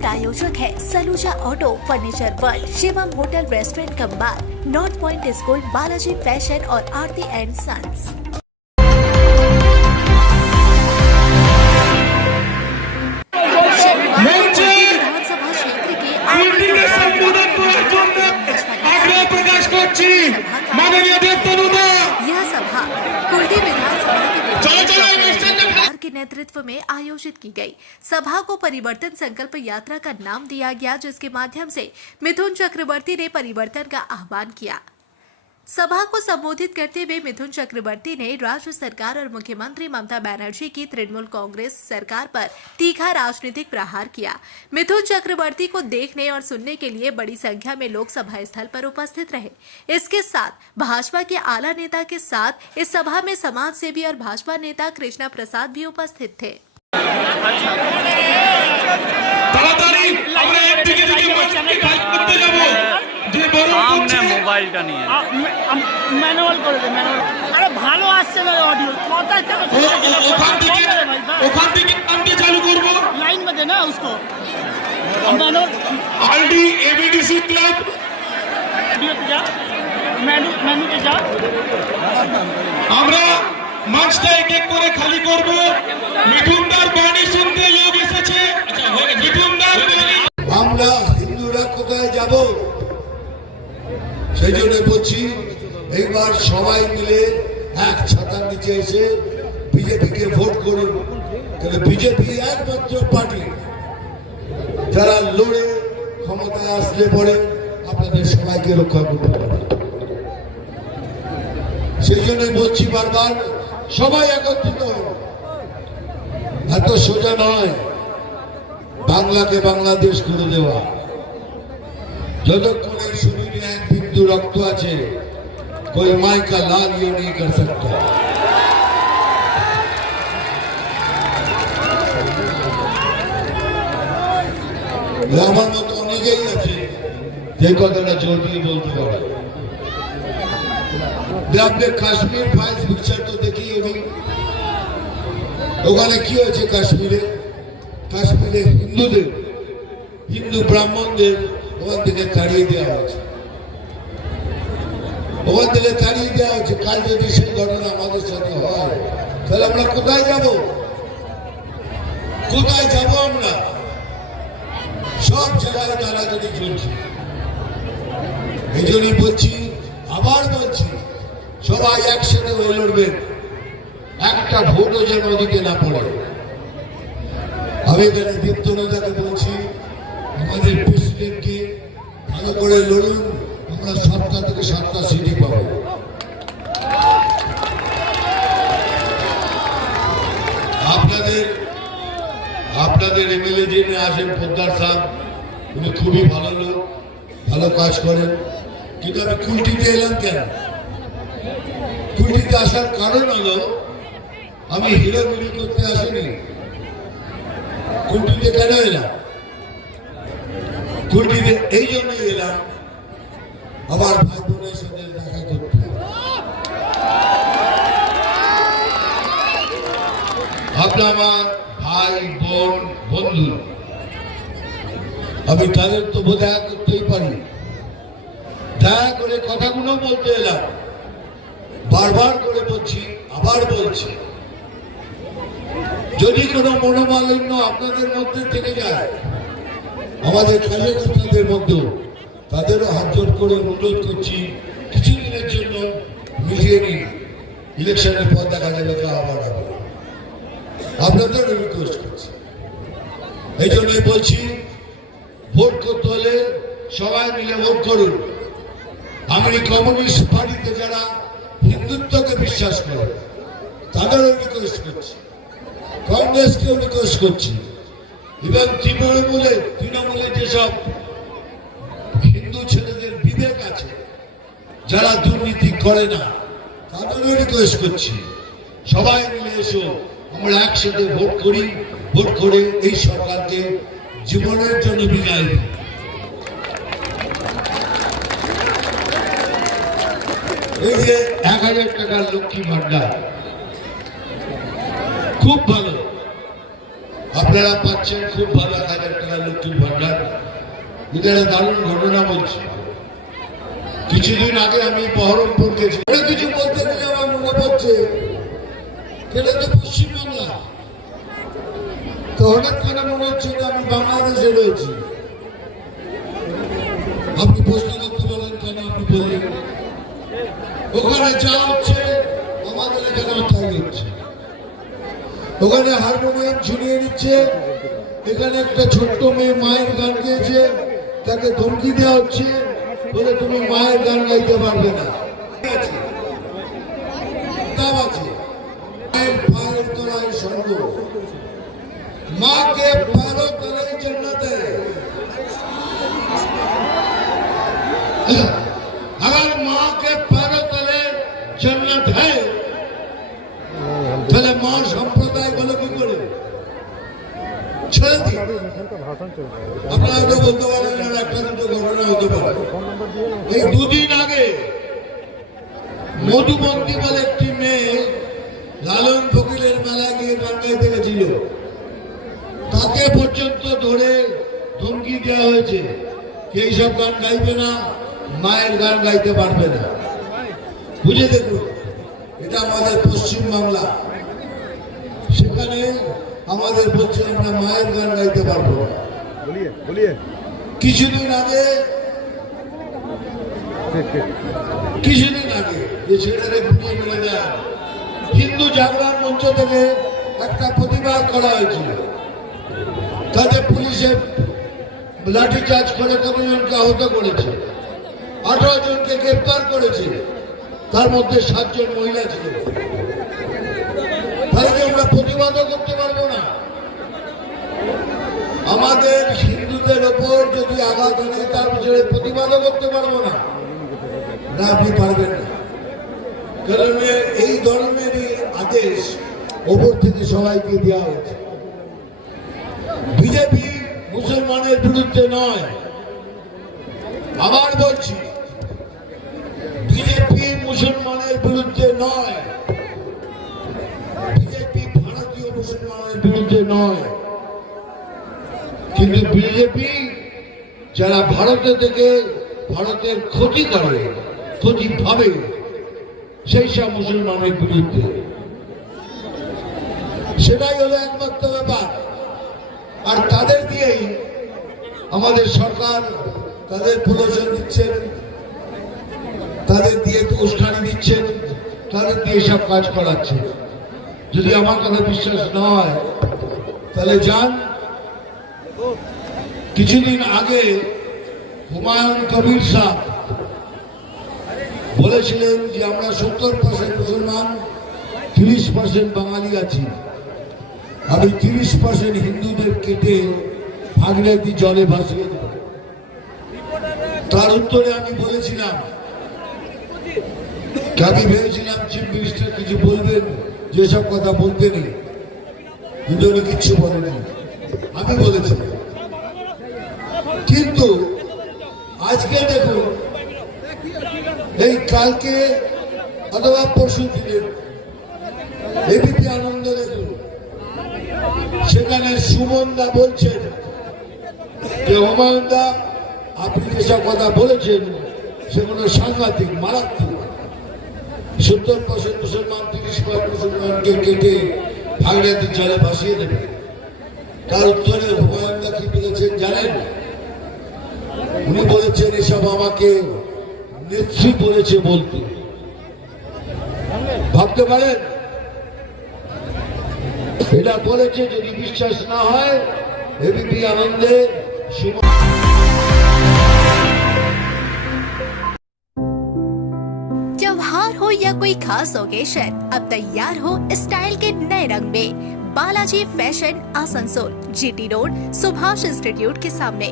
प्रायोजक है Saluja auto, furniture world, Shivam hotel restaurant cum bar, north point school, Balaji fashion और Aarti and sons. विधानसभा क्षेत्र के यह सभा कुर्डी विधानसभा के नेतृत्व में आयोजित की गई। सभा को परिवर्तन संकल्प यात्रा का नाम दिया गया, जिसके माध्यम से मिथुन चक्रवर्ती ने परिवर्तन का आह्वान किया। सभा को संबोधित करते हुए मिथुन चक्रवर्ती ने राज्य सरकार और मुख्यमंत्री ममता बनर्जी की तृणमूल कांग्रेस सरकार पर तीखा राजनीतिक प्रहार किया। मिथुन चक्रवर्ती को देखने और सुनने के लिए बड़ी संख्या में लोग सभा स्थल पर उपस्थित रहे। इसके साथ भाजपा के आला नेता के साथ इस सभा में समाज सेवी और भाजपा नेता कृष्णा प्रसाद भी उपस्थित थे। सामने मोबाइलটা নিয়ে ম্যানুয়াল করে দে ম্যানুয়াল আরে ভালো আসছে না অডিও কথা কেন ওখান থেকে আমকে চালু করব লাইন में देना उसको manual RD ABDC club audio তে যা মেনু তে যা আমরা মঞ্চটা এক এক করে খালি করব। মিঠুনদার বাণী শুনতে লোক এসেছে। আচ্ছা মিঠুনদার বাণী আমরা হিন্দুরা কোথায় যাব? সেই জন্য বলছি এইবার সবাই মিলে এক ছাতার নিচে এসে বিজেপিকে ভোট করুন। তাহলে বিজেপি একমাত্র পার্টি যারা লড়ে ক্ষমতায় আসলে পরে আপনাদের সবাইকে রক্ষা করতে পারে। সেই জন্য বলছি বারবার সবাই একত্রিত হন। এত সোজা নয় বাংলাকে বাংলাদেশ করে দেওয়া। যতক্ষণে শরীরে এক বিন্দু রক্ত আছে कोई माई का लाल ये नहीं कर सकता। আমার মতো অনেকেই আছে যে কথাটা জোর দিয়ে বলতে পারে। आपने কাশ্মীর ফাইলস পিকচার তো দেখি होगी। ওখানে কি হয়েছে কাশ্মীরে? কাশ্মীরে হিন্দুদের হিন্দু ব্রাহ্মণদের ওখান থেকে তাড়িয়ে দেওয়া হয়েছে। ওখান থেকে তাড়িয়ে দেওয়া হচ্ছে। কাল যদি সেই ঘটনা আমাদের সাথে হয় তাহলে আমরা কোথায় যাব? কোথায় যাব? আমরা সব জায়গায় দালাগিরি চলছে। এই জন্যই বলছি, আবার বলছি, সবাই একসাথে হয়ে লড়বেন। একটা ভোটও যেন ওদিকে না পড়ে। আমি এখানে দীপ্তনেতাকে বলছি, আমাদের প্রেসিডেন্টকে ভালো করে লড়ুন। আমরা 7টা থেকে 7টা সিটি পাবো। আপনাদের এমএলএ যিনি আসেন পোদ্দার সাহেব, উনি খুবই ভালো লোক, ভালো কাজ করেন। কিন্তু আমি কুলটিতে এলাম কেন? কুলটিতে আসার কারণ হলো আমি হিরোগিরি করতে আসিনি। কুলটিতে কেন এলাম? কুলটিতে এই জন্যই এলাম আমার ভাই বোনের সাথে দেখা করতে। আপনার আমার ভাই বোন বন্ধু, আমি তাদের তো দেখা করতেই পারি। দয়া করে কথাগুলো বলতে এলাম। বারবার করে বলছি, আবার বলছি, যদি কোনো মনোমালিন্য আপনাদের মধ্যে থেকে যায়, আমাদের কার্যকর্তাদের মধ্যেও, তাদেরও হাত জোর করে অনুরোধ করছি, কিছুদিনের জন্য মিলিয়ে নিন। ইলেকশনের পর দেখা যাবে তা আবার হবে। আপনাদের রিকোয়েস্ট করছি। এই জন্যই বলছি, ভোট করতে হলে সবাই মিলে ভোট করুন। আমি কমিউনিস্ট পার্টিতে যারা হিন্দুত্বকে বিশ্বাস করে তাদেরও রিকোয়েস্ট করছি, কংগ্রেসকেও রিকোয়েস্ট করছি, এবং তৃণমূলে যেসব হিন্দু ছেলেদের বিবেক আছে, যারা দুর্নীতি করে না, তাদেরও রিকোয়েস্ট করছি, সবাই মিলে এসো, আমরা একসাথে ভোট করি। ভোট করে এই সরকারকে জীবনের জন্য বিদায় দিই। এই যে 1000 টাকার লক্ষ্মী ভান্ডার খুব ভালো, আপনারা পাচ্ছেন, খুব ভালো 1000 টাকা লক্ষ্মী ভান্ডার। এটা একটা দারুণ ঘটনা বলছি। কিছুদিন আগে আমি বহরমপুর গেছি, অনেক কিছু বলতে গেলে আমার মনে পড়ছে এটা তো পশ্চিমবাংলা, তো হঠাৎ করে মনে হচ্ছে যে আমি বাংলাদেশে রয়েছি। আপনি প্রশ্ন করতে পারেন কেন আপনি বললেন, ওখানে যা হচ্ছে আমাদের এখানে তাই হচ্ছে। ওখানে হারমোনিয়াম ছিনিয়ে নিচ্ছে, এখানে একটা ছোট্ট মেয়ে মায়ের গান গেয়েছে, তাকে ধমকি দেওয়া হচ্ছে বলে তুমি মায়ের গান গাইতে পারবে না। তাও আছে মায়ের পায়ের তলায় স্বর্গ, মাকে পারো তলায় জান্নাতে। अगर माँ के पैरों तले जन्नत है তাহলে মা সম্প্রদায় বলে কি করে ছেড়ে দিই? আপনারা তো বলতে পারেন আর একটা দুটো ঘটনা হতে পারে। এই দুদিন আগে মধুমন্তী বলে একটি মেয়ে লালন ফকিরের মেলায় গিয়ে গান গাইতে গেছিল, তাকে পর্যন্ত ধরে ধমকি দেওয়া হয়েছে যে এইসব গান গাইবে না, মায়ের গান গাইতে পারবে না। বুঝে দেখুন, এটা আমাদের পশ্চিমবাংলা, সেখানে আমাদের বলছে আমরা মায়ের গান গাইতে পারবো না। কিছুদিন আগে যে ছেলেটাকে বুঝিয়ে মেরে দেয়, হিন্দু জাগরণ মঞ্চ থেকে একটা প্রতিবাদ করা হয়েছিল, তাতে পুলিশে লাঠিচার্জ করে কতজনকে আহত করেছে, 18 জনকে গ্রেপ্তার করেছে, তার মধ্যে 7 জন মহিলা ছিল। তাহলে আমরা প্রতিবাদও করতে পারবো না? আমাদের হিন্দুদের ওপর যদি আঘাত হয় তার বিষয়ে প্রতিবাদও করতে পারবো না? না, আপনি পারবেন না, কারণ এই ধরনেরই আদেশ ওপর থেকে সবাইকে দেওয়া হয়েছে। বিজেপি মুসলমানের বিরুদ্ধে নয়, আবার বলছি বিজেপি মুসলমানের বিরুদ্ধে নয়, বিজেপি ভারতীয় মুসলমানের বিরুদ্ধে নয়, কিন্তু বিজেপি যারা ভারতে থেকে ভারতের ক্ষতি করে, ক্ষতি ভাবে, সেই সব মুসলমানের বিরুদ্ধে। সেটাই হলো একমাত্র ব্যাপার। আর তাদের দিয়েই আমাদের সরকার তাদের প্রদর্শন দিচ্ছেন, তাদের দিয়ে তো উস্কানি দিচ্ছেন, তাদের দিয়ে সব কাজ করাচ্ছে। যদি আমার কথা বিশ্বাস না হয় তাহলে যান, কিছুদিন আগে হুমায়ুন কবির সাহেব বলেছিলেন যে আমরা 70% মুসলমান, 30% বাঙালি আছি, আমি 30% হিন্দুদের কেটে ভাগীরথী জলে ভাসিয়ে দেব। তার উত্তরে আমি বলেছিলাম, আমি ভেবেছিলাম চিফ মিনিস্টার কিছু বলবেন, যেসব কথা বলতে নেই, কিন্তু উনি কিচ্ছু বলেনি, আমি বলেছিলাম। কিন্তু আজকে দেখুন, এই কালকে অথবা পরশু দিনের এবিপি আনন্দ দেখুন, সেখানে সুমন দা বলছেন যে হুমায়ুন দা আপনি যেসব কথা বলেছেন সেগুলো সাংঘাতিক, মারাত্মক। 70% মুসলমান, 30% মুসলমানকে কেটে ভাগীরথী জলে ভাসিয়ে দেবে। তার উত্তরে হুমায়ুন দা কি বলেছেন জানেন? উনি বলেছেন এসব আমাকে নেত্রী বলেছে বলতে। ভাবতে পারেন, এটা বলেছে। যদি বিশ্বাস না হয় এবিপি আনন্দে त्योहार हो या कोई खास ओकेशन, अब तैयार हो स्टाइल के नए रंग में। Balaji fashion Asansol, GT road, Subhash institute के सामने।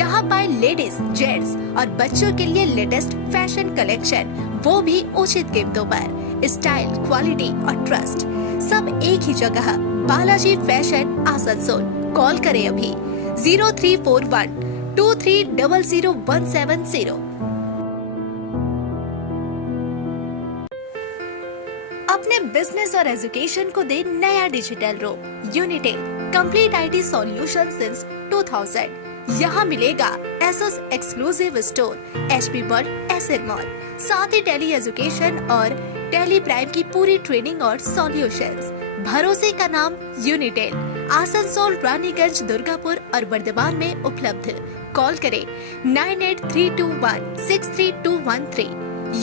यहाँ पाए लेडीज, जेंट्स और बच्चों के लिए लेटेस्ट फैशन कलेक्शन, वो भी उचित कीमतों पर। स्टाइल, क्वालिटी और ट्रस्ट सब एक ही जगह। बालाजी फैशन आसनसोल। कॉल करें अभी 0341 23000170। अपने बिजनेस और एजुकेशन को दे नया डिजिटल रूप। Unitech complete IT solution since 2000। यहाँ मिलेगा Asus exclusive store, HP world, SN mall, साथ ही टेली एजुकेशन और टेली प्राइम की पूरी ट्रेनिंग और सॉल्यूशंस। भरोसे का नाम यूनिटेल, आसनसोल, रानीगंज, दुर्गापुर और वर्धमान में उपलब्ध। कॉल करें 9832163213।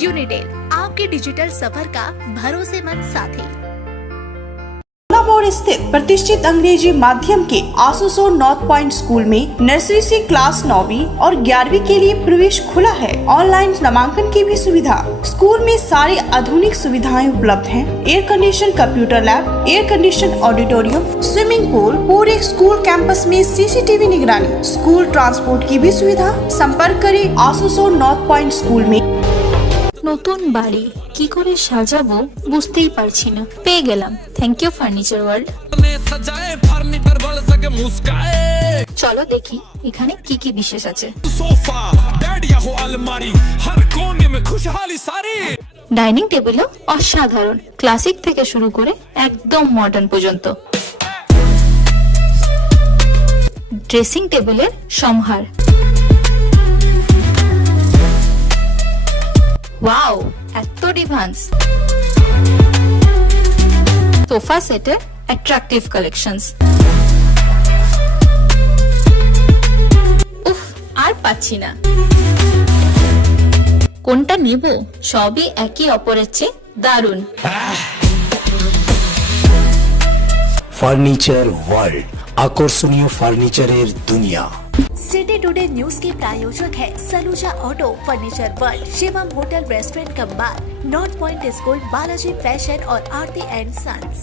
यूनिटेल, आपके डिजिटल सफर का भरोसेमंद साथी। मोड़ स्थित प्रतिष्ठित अंग्रेजी माध्यम के आसुसो नॉर्थ पॉइंट स्कूल में नर्सरी से क्लास 9वीं और 11वीं के लिए प्रवेश खुला है। ऑनलाइन नामांकन की भी सुविधा। स्कूल में सारी आधुनिक सुविधाएं उपलब्ध हैं। Air condition computer lab, air condition auditorium, swimming pool, पूरे स्कूल कैंपस में CCTV निगरानी, स्कूल ट्रांसपोर्ट की भी सुविधा। संपर्क करें आसुसो नॉर्थ पॉइंट स्कूल में। নতুন বাড়ি কি করে সাজাবো বুঝতেই পারছি না। পেয়ে গেলাম, থ্যাংক ইউ ফার্নিচার ওয়ার্ল্ড। চলো দেখি এখানে কি কি বিশেষ আছে। ডাইনিং টেবিলও অসাধারণ, ক্লাসিক থেকে শুরু করে একদম মডার্ন পর্যন্ত। ড্রেসিং টেবিলের সমাহার। ওয়াও, এত ডিভান্স। সোফা সেটের অ্যাট্রাকটিভ কালেকশনস। উফ, আর পাচ্ছি না। কোনটা নেব? সবই একই অপরের চেয়ে দারুণ। ফার্নিচার ওয়ার্ল্ড, আকর্ষণীয় ফার্নিচারের দুনিয়া। सिटी टुडे न्यूज के प्रायोजक है Saluja auto, furniture world, Shivam hotel, restaurant cum bar, north point school, Balaji fashion और आरती एंड सन्स।